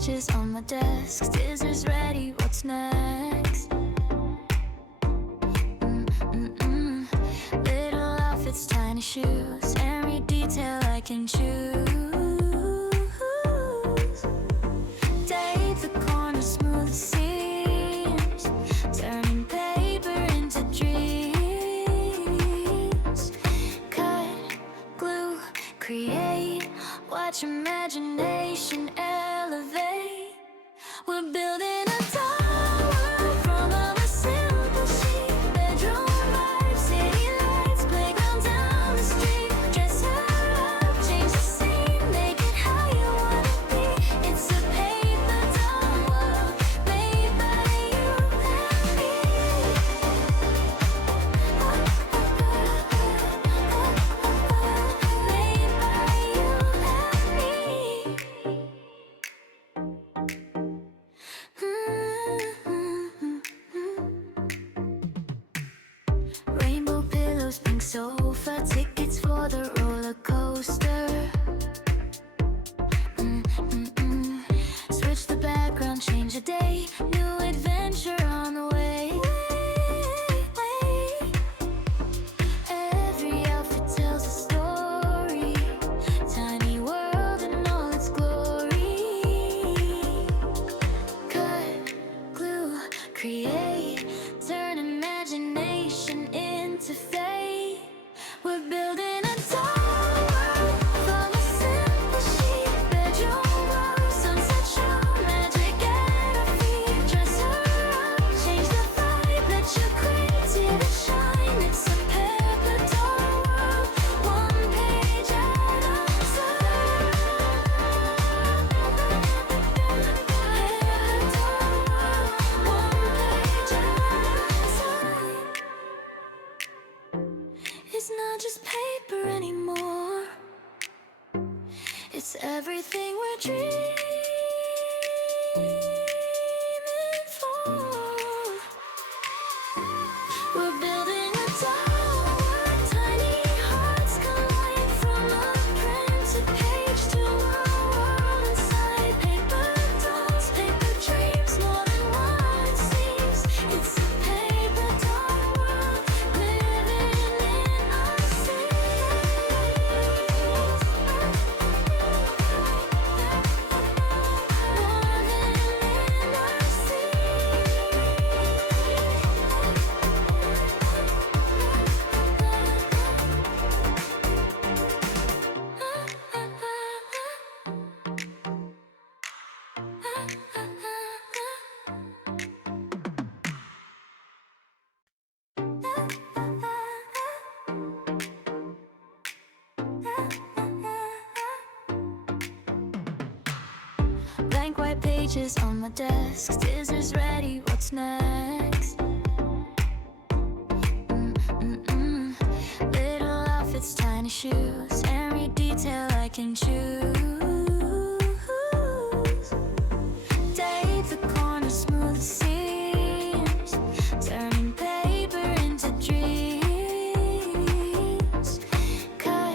pages on my desk. Scissors ready, what's next? Little outfits, tiny shoes, every detail I can choose. Tape the corners, smooth the seams, turning paper into dreams. Cut, glue, create, watch imagination elevate. We're building a tower from a simple sheet. Bedroom vibes, city lights, playground down the street. Dress her up, change the scene, make it how you wanna be. It's a paper doll world made by you and me. Made by you and me. Rainbow pillows, pink sofa, tickets for the roller coaster. Switch the background, change the day, new adventure on the way. Every outfit tells a story, tiny world in all its glory. Cut, glue, create, turn imagination into fate. We're building a tower from a simple sheet. Bedroom glow, sunset show, magic at our feet. Dress her up, change the vibe, let your creativity shine. It's a paper doll world, one page at a time. Paper doll world, one page at a time. It's not just paper anymore, it's everything we're dreaming for. We're building a tower, tiny hearts collide. From a printed page to a world inside. Paper dolls, paper dreams, more than what it seems. It's a paper doll world living in our blank white pages on my desk. Scissors ready, what's next? Little outfits, tiny shoes, every detail I can choose. Tape the corners, smooth the seams, turning paper into dreams. Cut,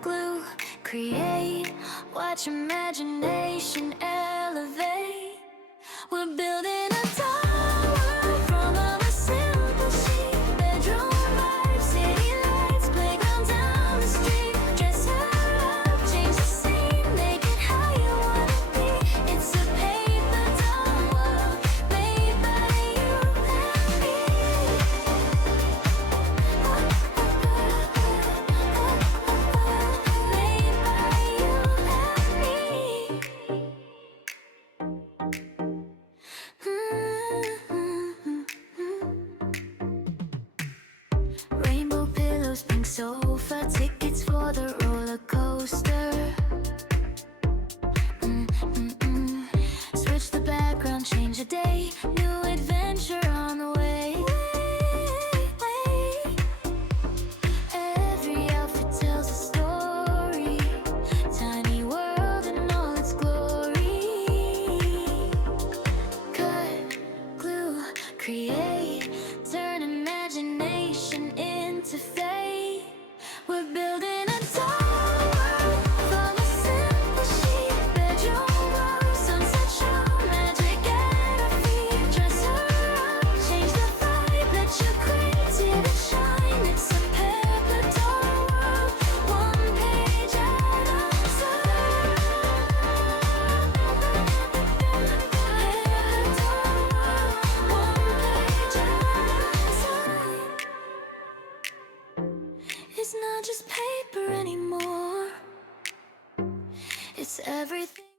glue, create, watch imagination elevate. We're building a tower from a simple sheet. Bedroom vibes, city lights, playground down the street. Dress her up, change the scene, make it how you wanna be. It's a paper doll world made by you and me. Made by you and me. Rainbow pillows, pink sofa, tickets for the roller coaster. Switch the background, change the day, new adventure on the way. Every outfit tells a story, tiny world in all its glory. Cut, glue, create, turn imagination into fate. We're building a tower from a simple sheet. Bedroom glow, sunset everything.